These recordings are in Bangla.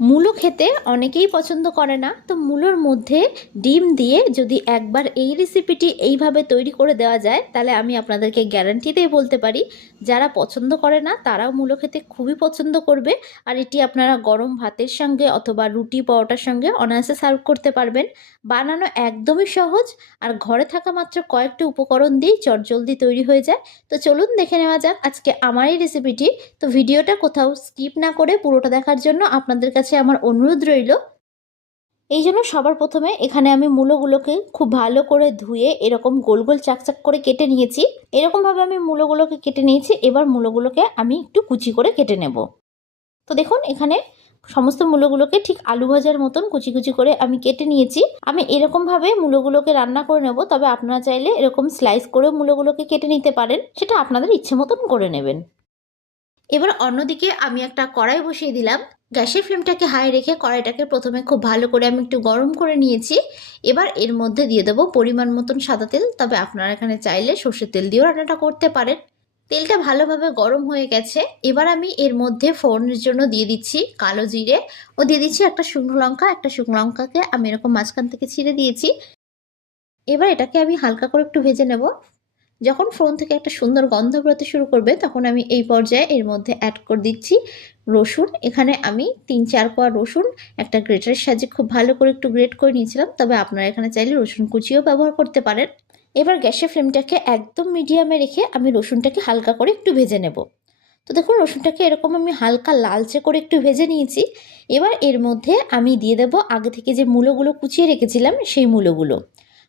মূলো খেতে অনেকেই পছন্দ করে না। তো মূলোর মধ্যে ডিম দিয়ে যদি একবার এই রেসিপিটি এইভাবে তৈরি করে দেওয়া যায়, তাহলে আমি আপনাদেরকে গ্যারান্টি দিয়ে বলতে পারি, যারা পছন্দ করে না, তারাও মূলো খেতে খুবই পছন্দ করবে। আর এটি আপনারা গরম ভাতের সঙ্গে অথবা রুটি পরোটার সঙ্গে অনায়াসে সার্ভ করতে পারবেন। বানানো একদমই সহজ, আর ঘরে থাকা মাত্র কয়েকটি উপকরণ দিয়েই চটজলদি তৈরি হয়ে যায়। তো চলুন দেখে নেওয়া যাক আজকে আমার এই রেসিপিটি তো ভিডিওটা কোথাও স্কিপ না করে পুরোটা দেখার জন্য আপনাদের কাছে আমার অনুরোধ রইল, এই জন্য সবার প্রথমে এখানে আমি মূলোগুলোকে খুব ভালো করে ধুয়ে এরকম গোল গোল চাকচাক করে কেটে নিয়েছি। এরকমভাবে আমি মূলোগুলোকে কেটে নিয়েছি, এবার মূলোগুলোকে আমি একটু কুচি করে কেটে নেব। তো দেখুন, এখানে সমস্ত মূলোগুলোকে ঠিক আলু ভাজার মতন কুচি কুচি করে আমি কেটে নিয়েছি। আমি এরকমভাবে মূলোগুলোকে রান্না করে নেব, তবে আপনারা চাইলে এরকম স্লাইস করে মূলোগুলোকে কেটে নিতে পারেন, সেটা আপনাদের ইচ্ছে মতন করে নেবেন। এবার অন্যদিকে আমি একটা কড়াই বসিয়ে দিলাম। গ্যাসের ফ্লেমটাকে হাই রেখে কড়াইটাকে প্রথমে খুব ভালো করে আমি একটু গরম করে নিয়েছি। এবার এর মধ্যে দিয়ে দেবো পরিমাণ মতন সাদা তেল। তবে আপনারা এখানে চাইলে সর্ষের তেল দিয়েও রান্নাটা করতে পারেন। তেলটা ভালোভাবে গরম হয়ে গেছে। এবার আমি এর মধ্যে ফোড়নের জন্য দিয়ে দিচ্ছি কালো জিরে ও দিয়ে দিচ্ছি একটা শুকনো লঙ্কা। একটা শুকনো লঙ্কাকে আমি এরকম মাঝখান থেকে ছিঁড়ে দিয়েছি। এবার এটাকে আমি হালকা করে একটু ভেজে নেব। যখন ফোন থেকে একটা সুন্দর গন্ধ বেরোতে শুরু করবে, তখন আমি এই পর্যায়ে এর মধ্যে অ্যাড করে দিচ্ছি রসুন। এখানে আমি তিন চার কোয়া রসুন, একটা গ্রেটারের সাহায্যে খুব ভালো করে একটু গ্রেট করে নিয়েছিলাম। তবে আপনারা এখানে চাইলে রসুন কুচিও ব্যবহার করতে পারেন। এবার গ্যাসের ফ্লেমটাকে একদম মিডিয়ামে রেখে আমি রসুনটাকে হালকা করে একটু ভেজে নেব। তো দেখুন, রসুনটাকে এরকম আমি হালকা লালচে করে একটু ভেজে নিয়েছি। এবার এর মধ্যে আমি দিয়ে দেব আগে থেকে যে মূলোগুলো কুচিয়ে রেখেছিলাম, সেই মূলোগুলো।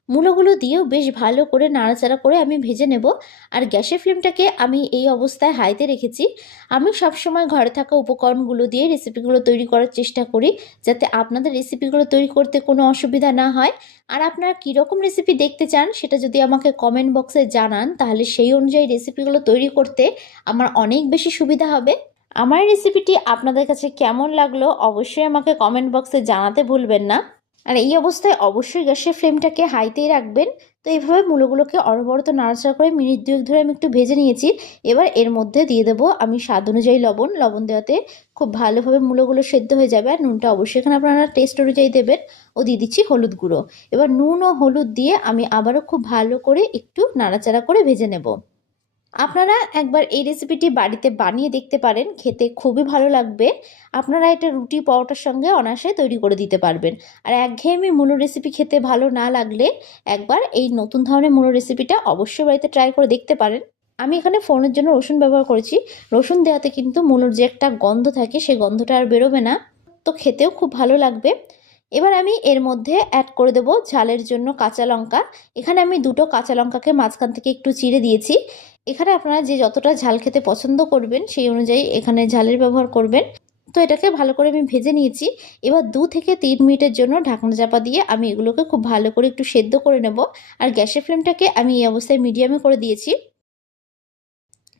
মূলোগুলো দিয়েও বেশ ভালো করে নাড়াচাড়া করে আমি ভেজে নেব। আর গ্যাসের ফ্লেমটাকে আমি এই অবস্থায় হাইতে রেখেছি। আমি সবসময় ঘরে থাকা উপকরণগুলো দিয়ে রেসিপিগুলো তৈরি করার চেষ্টা করি, যাতে আপনাদের রেসিপিগুলো তৈরি করতে কোনো অসুবিধা না হয়। আর আপনারা কীরকম রেসিপি দেখতে চান সেটা যদি আমাকে কমেন্ট বক্সে জানান, তাহলে সেই অনুযায়ী রেসিপিগুলো তৈরি করতে আমার অনেক বেশি সুবিধা হবে। আমার রেসিপিটি আপনাদের কাছে কেমন লাগল অবশ্যই আমাকে কমেন্ট বক্সে জানাতে ভুলবেন না। আর এই অবস্থায় অবশ্যই গ্যাসের ফ্লেমটাকে হাইতেই রাখবেন। তো এইভাবে মূলগুলোকে অনবরত নাড়াচাড়া করে মিনিট দুয়েক ধরে আমি একটু ভেজে নিয়েছি। এবার এর মধ্যে দিয়ে দেবো আমি স্বাদ অনুযায়ী লবণ। লবণ দেওয়াতে খুব ভালোভাবে মূলগুলো সেদ্ধ হয়ে যাবে আর নুনটা অবশ্যই এখানে আপনারা টেস্ট অনুযায়ী দেবেন। ও দিয়ে দিচ্ছি হলুদ গুঁড়ো। এবার নুন ও হলুদ দিয়ে আমি আবারও খুব ভালো করে একটু নাড়াচাড়া করে ভেজে নেব। আপনারা একবার এই রেসিপিটি বাড়িতে বানিয়ে দেখতে পারেন, খেতে খুবই ভালো লাগবে। আপনারা এটা রুটি, পরোটার সঙ্গে অনায়াসে তৈরি করে দিতে পারবেন। আর একঘেয়েমি মূলো রেসিপি খেতে ভালো না লাগলে একবার এই নতুন ধরনের মূলো রেসিপিটা অবশ্যই বাড়িতে ট্রাই করে দেখতে পারেন। আমি এখানে ফোনের জন্য রসুন ব্যবহার করেছি। রসুন দেওয়াতে কিন্তু মূলোর যে একটা গন্ধ থাকে সেই গন্ধটা আর বেরোবে না। তো খেতেও খুব ভালো লাগবে। এবার আমি এর মধ্যে অ্যাড করে দেবো ঝালের জন্য কাঁচা লঙ্কা। এখানে আমি দুটো কাঁচা লঙ্কাকে মাঝখান থেকে একটু চিড়ে দিয়েছি। এখানে আপনারা যে যতটা ঝাল খেতে পছন্দ করবেন, সেই অনুযায়ী এখানে ঝালের ব্যবহার করবেন। তো এটাকে ভালো করে আমি ভেজে নিয়েছি। এবার দু থেকে তিন মিনিটের জন্য ঢাকনা চাপা দিয়ে আমি এগুলোকে খুব ভালো করে একটু সেদ্ধ করে নেব। আর গ্যাসের ফ্লেমটাকে আমি এই অবস্থায় মিডিয়ামে করে দিয়েছি।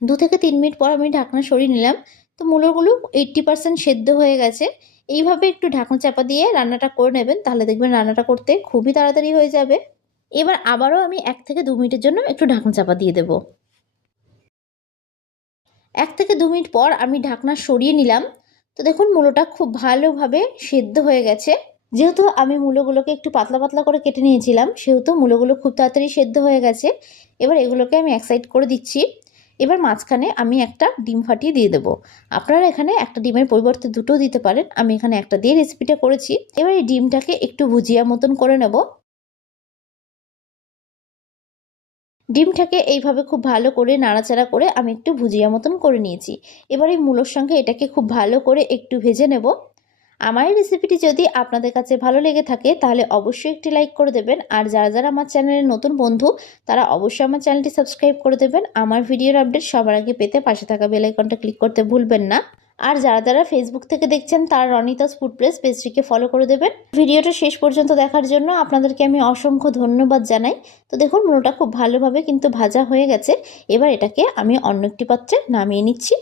দু থেকে তিন মিনিট পর আমি ঢাকনা সরিয়ে নিলাম। তো মূলগুলো এইট্টি পার্সেন্ট সেদ্ধ হয়ে গেছে। এইভাবে একটু ঢাকনা চাপা দিয়ে রান্নাটা করে নেবেন, তাহলে দেখবেন রান্নাটা করতে খুবই তাড়াতাড়ি হয়ে যাবে। এবার আবারও আমি এক থেকে দু মিনিটের জন্য একটু ঢাকনা চাপা দিয়ে দেবো। এক থেকে দু মিনিট পর আমি ঢাকনা সরিয়ে নিলাম। তো দেখুন, মূলোটা খুব ভালোভাবে সেদ্ধ হয়ে গেছে। যেহেতু আমি মূলোগুলোকে একটু পাতলা পাতলা করে কেটে নিয়েছিলাম, সেহেতু মূলোগুলো খুব তাড়াতাড়ি সেদ্ধ হয়ে গেছে। এবার এগুলোকে আমি এক সাইড করে দিচ্ছি। এবার মাঝখানে আমি একটা ডিম ফাটিয়ে দিয়ে দেবো। আপনারা এখানে একটা ডিমের পরিবর্তে দুটো দিতে পারেন। আমি এখানে একটা দিয়ে রেসিপিটা করেছি। এবার এই ডিমটাকে একটু ভুজিয়া মতন করে নেব। ডিমটাকে এইভাবে খুব ভালো করে নাড়াচাড়া করে আমি একটু ভুজিয়া মতন করে নিয়েছি। এবার এই মূলোর সঙ্গে এটাকে খুব ভালো করে একটু ভেজে নেব। আমার এই রেসিপিটি যদি আপনাদের কাছে ভালো লেগে থাকে, তাহলে অবশ্যই একটি লাইক করে দেবেন। আর যারা যারা আমার চ্যানেলের নতুন বন্ধু, তারা অবশ্যই আমার চ্যানেলটি সাবস্ক্রাইব করে দেবেন। আমার ভিডিওর আপডেট সবার আগে পেতে পাশে থাকা বেলাইকনটা ক্লিক করতে ভুলবেন না। আর যারা যারা ফেসবুক থেকে দেখছেন, তারা রনিতাস ফুড প্রেস পেজটিকে ফলো করে দেবেন। ভিডিওটা শেষ পর্যন্ত দেখার জন্য আপনাদেরকে আমি অসংখ্য ধন্যবাদ জানাই। তো দেখুন মূলটা খুব ভালোভাবে কিন্তু ভাজা হয়ে গেছে। এবার এটাকে আমি অন্য একটি পাত্রে নামিয়ে নিচ্ছি।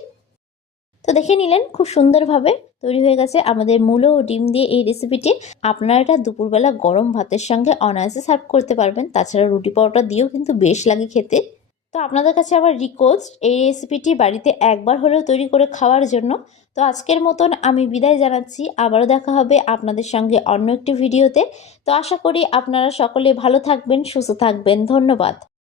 তো দেখে নিলেন, খুব সুন্দরভাবে তৈরি হয়ে গেছে আমাদের মূলো ও ডিম দিয়ে এই রেসিপিটি আপনারা এটা দুপুরবেলা গরম ভাতের সঙ্গে অনায়াসে সার্ভ করতে পারবেন। তাছাড়া রুটি পরোটা দিয়েও কিন্তু বেশ লাগে খেতে। তো আপনাদের কাছে আমার রিকোয়েস্ট এই রেসিপিটি বাড়িতে একবার হলেও তৈরি করে খাওয়ার জন্য। তো আজকের মতন আমি বিদায় জানাচ্ছি। আবারও দেখা হবে আপনাদের সঙ্গে অন্য একটি ভিডিওতে তো আশা করি আপনারা সকলে ভালো থাকবেন, সুস্থ থাকবেন। ধন্যবাদ।